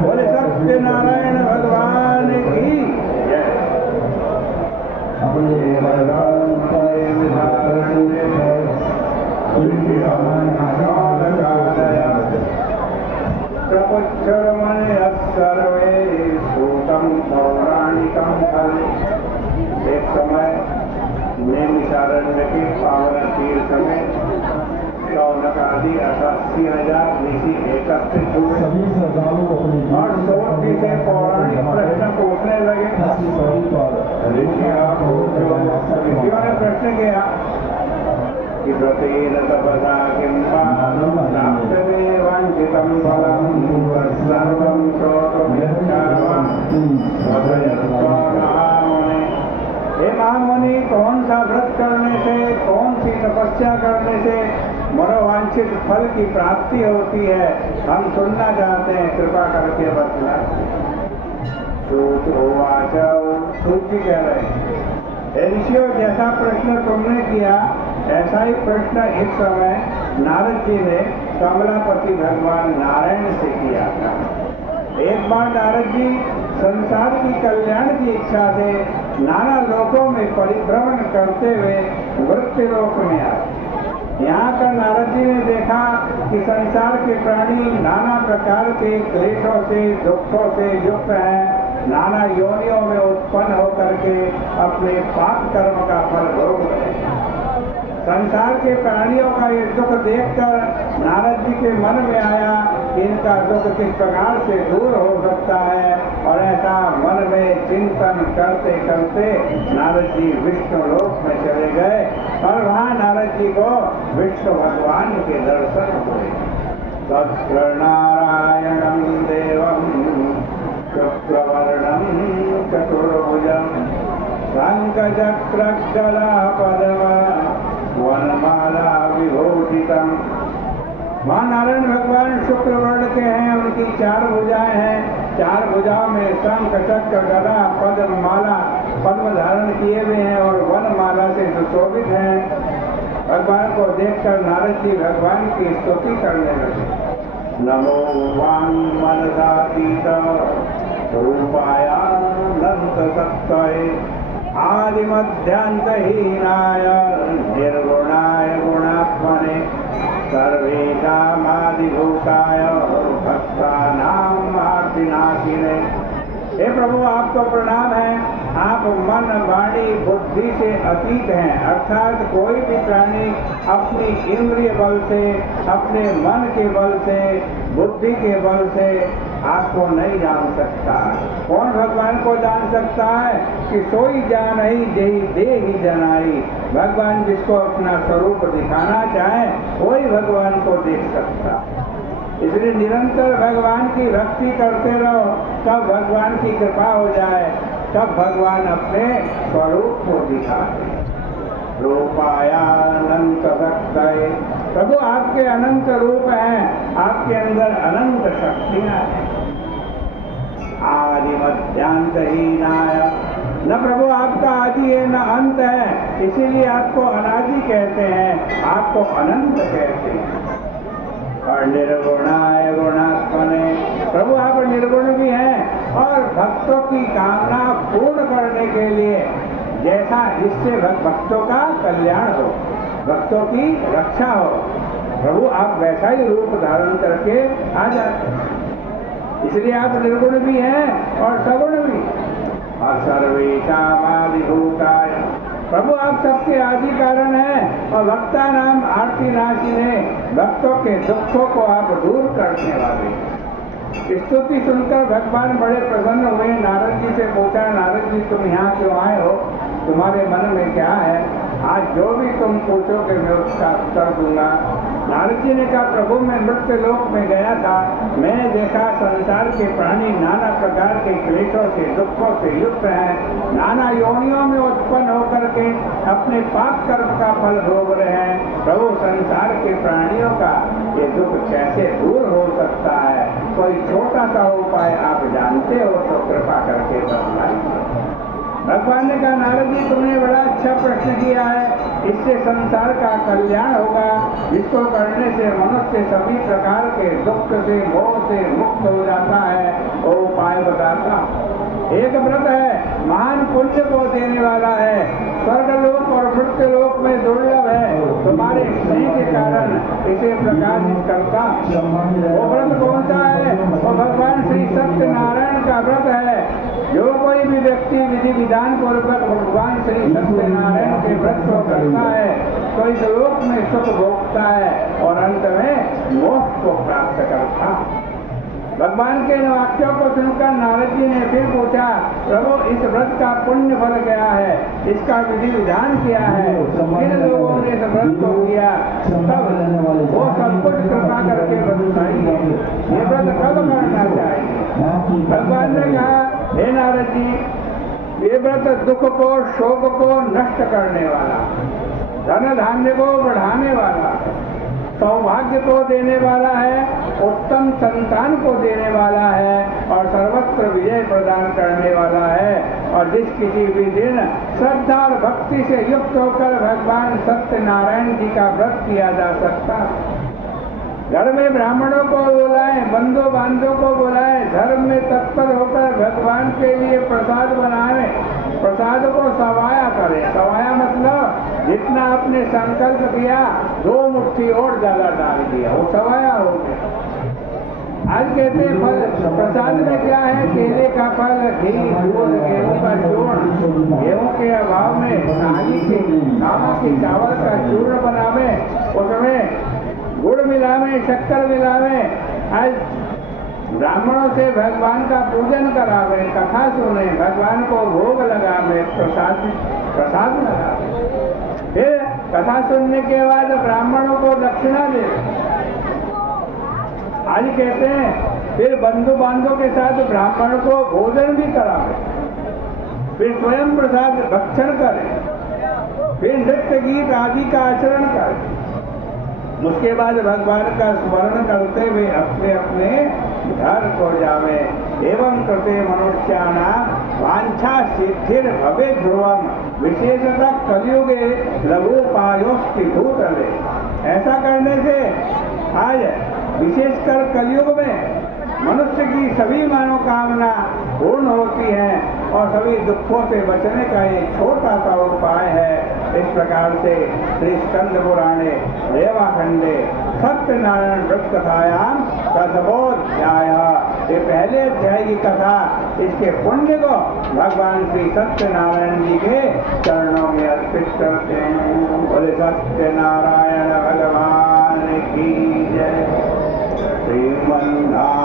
बोले सत्यनारायण भगवान की जय। सर्वे सूतम पौराणिकम फल। एक समय नैमिषारण्य के पावन तीर्थ में शौनक आदि 88,000 ऋषि एकत्रित हुए और सोची से पौराणिक प्रश्न पूछने लगे। ऋषियों ने प्रश्न किया कि व्रतेन तपसा किंवा प्राप्यते वांछितं फलं तत्सर्वं श्रोतुमिच्छामि महामुने। हे महामुनि, कौन सा व्रत करने से, कौन सी तपस्या करने से मनोवांछित फल की प्राप्ति होती है, हम सुनना चाहते हैं, कृपा करके बतला। सूत जी कह रहे हैं, ऋषियों, जैसा प्रश्न तुमने किया ऐसा ही प्रश्न इस समय नारद जी ने कमलापति भगवान नारायण से किया था। एक बार नारद जी संसार की कल्याण की इच्छा से नाना लोकों में परिभ्रमण करते हुए मृत्यु लोक में आए। यहाँ कर नारद जी ने देखा कि संसार के प्राणी नाना प्रकार के क्लेशों से, दुखों से युक्त हैं, नाना योनियों में उत्पन्न होकर के अपने पाप कर्म का फल भोग रहे हैं। संसार के प्राणियों का ये दुख देखकर नारद जी के मन में आया कि इनका दुख किस प्रकार से दूर हो सकता है, और ऐसा मन में चिंतन करते करते नारद जी विष्णु लोक में चले गए और वहाँ नारद जी को विष्णु भगवान के दर्शन हुए। तत्र नारायणं देवं शुक्रवर्णं चतुर्भुजं शंखचक्रगदा पद्म वनमाला विभूषितम्। वहाँ नारायण भगवान शुक्र वर्ण के हैं, उनकी 4 भुजाएं हैं, 4 भुजाओं में शंख चक्र गदा पद्म माला पद्म धारण किए हुए हैं और वनमाला से सुशोभित हैं। भगवान को देखकर नारद जी भगवान की स्तुति करने लगे। नमो वां मनसातीत रूपाय अनंत सत्ताय आदिमध्यांतहीनाय निर्गुणाय गुणात्मने सर्वेषामादिभूताय भक्तानां आर्तिनाशिने। हे प्रभु, आपको प्रणाम है। आप मन वाणी बुद्धि से अतीत हैं, अर्थात कोई भी प्राणी अपनी इंद्रिय बल से, अपने मन के बल से, बुद्धि के बल से आपको नहीं जान सकता। कौन भगवान को जान सकता है कि सोई जान ही जेहि देहि जनाई। भगवान जिसको अपना स्वरूप दिखाना चाहे वही भगवान को देख सकता। इसलिए निरंतर भगवान की भक्ति करते रहो, तब भगवान की कृपा हो जाए, तब भगवान अपने स्वरूप को दिखाते। रूपायानंत शक्तये। प्रभु आपके अनंत रूप हैं, आपके अंदर अनंत शक्तियां हैं। आदि मध्यांतहीनाय। न प्रभु आपका आदि है न अंत है, इसीलिए आपको अनादि कहते हैं, आपको अनंत कहते हैं। और निर्गुणाय गुणात्मने। प्रभु आप निर्गुण भी हैं और भक्तों की कामना पूर्ण करने के लिए, जैसा इससे भक्तों का कल्याण हो, भक्तों की रक्षा हो, प्रभु आप वैसा ही रूप धारण करके आ जाते हैं। इसलिए आप निर्गुण भी हैं और सगुण भी। और सर्वेषामादिभूताय। प्रभु आप सबके आदि कारण हैं और भक्ता नाम आरती नाशिने। भक्तों के दुखों को आप दूर करने वाले। स्तुति सुनकर भगवान बड़े प्रसन्न हुए। नारद जी से पूछा, नारद जी तुम यहाँ क्यों आए हो, तुम्हारे मन में क्या है? आज जो भी तुम पूछोगे मैं उसका उत्तर दूंगा। नारद जी ने कहा, प्रभु मैं मृत्यु लोक में गया था, मैंने देखा संसार के प्राणी नाना प्रकार के क्लेशों से, दुखों से युक्त हैं, नाना योनियों में उत्पन्न होकर के अपने पाप कर्म का फल भोग रहे हैं। प्रभु संसार के प्राणियों का ये दुख कैसे दूर हो सकता है? कोई छोटा सा उपाय आप जानते हो तो कृपा करके बतलाइए। भगवान ने कहा, नारद जी तुमने बड़ा अच्छा प्रश्न किया है। इससे संसार का कल्याण होगा, जिसको करने से मनुष्य सभी प्रकार के दुख से मोह से मुक्त हो जाता है। वो उपाय बताता। एक व्रत है, महान पुण्य को देने वाला है, स्वर्गलोक और मृत्युलोक में दुर्लभ है। तुम्हारे स्नेह के कारण इसे प्रकाशित करता। वो व्रत कौन सा है? वो भगवान श्री सत्यनारायण का व्रत है। जो कोई भी व्यक्ति विधि विधान पूर्वक भगवान श्री सत्यनारायण के व्रत को करता है तो इस लोक में सुख भोगता है और अंत में मोक्ष को प्राप्त करता। भगवान के इन वाक्यों को सुनकर नारद जी ने फिर पूछा, प्रभु इस व्रत का पुण्य फल क्या है, इसका विधि विधान क्या है, किन लोगों ने इस व्रत को किया, तब वो सब कुछ कृपा करके बताइए। ये व्रत कब करना चाहिए? भगवान ने कहा, हे नारद जी, ये व्रत दुख को शोक को नष्ट करने वाला, धन धान्य को बढ़ाने वाला, सौभाग्य को देने वाला है, उत्तम संतान को देने वाला है और सर्वत्र विजय प्रदान करने वाला है। और जिस किसी भी दिन श्रद्धा और भक्ति से युक्त होकर भगवान सत्यनारायण जी का व्रत किया जा सकता। घर में ब्राह्मणों को बुलाएं, बंधु बांधवों को बुलाएं, धर्म में तत्पर होकर भगवान के लिए प्रसाद बनाएं, प्रसाद को सवाया करें। सवाया मतलब जितना आपने संकल्प किया 2 मुट्ठी और ज्यादा डाल दिया, वो सवाया हो गया। आज कहते हैं फल प्रसाद में क्या है? केले का फल, घी, दूध, गेहूं का चूर्ण। गेहूं के अभाव में नाली के चावल का चूर्ण बनावे, उसमें गुड़ मिलावे, शक्कर मिलावे। आज ब्राह्मणों से भगवान का पूजन करावे, कथा सुने, भगवान को भोग लगावे, प्रसाद लगावे। फिर कथा सुनने के बाद ब्राह्मणों को दक्षिणा दे। आज कहते हैं फिर बंधु बांधवों के साथ ब्राह्मण को भोजन भी करावे, फिर स्वयं प्रसाद भक्षण करे, फिर नृत्य गीत आदि का आचरण करे। उसके बाद भगवान का स्मरण करते हुए अपने अपने घर को जावे। एवं कृते मनुष्याणां वांछा सिद्धिर भवे ध्रुवम, विशेषतः कलियुगे लघुपायोस्ति भूतले। ऐसा करने से आज विशेषकर कलयुग में मनुष्य की सभी मनोकामना पूर्ण होती है और सभी दुखों से बचने का एक छोटा सा उपाय है। इस प्रकार से श्री स्कंद पुराणे रेवाखंडे सत्यनारायण व्रत कथायाम प्रथमोध्याय, ये पहले अध्याय की कथा, इसके पुण्य को भगवान श्री सत्यनारायण जी के चरणों में अर्पित करते हैं। बोले सत्यनारायण भगवान की जय। श्रीमन्नारायण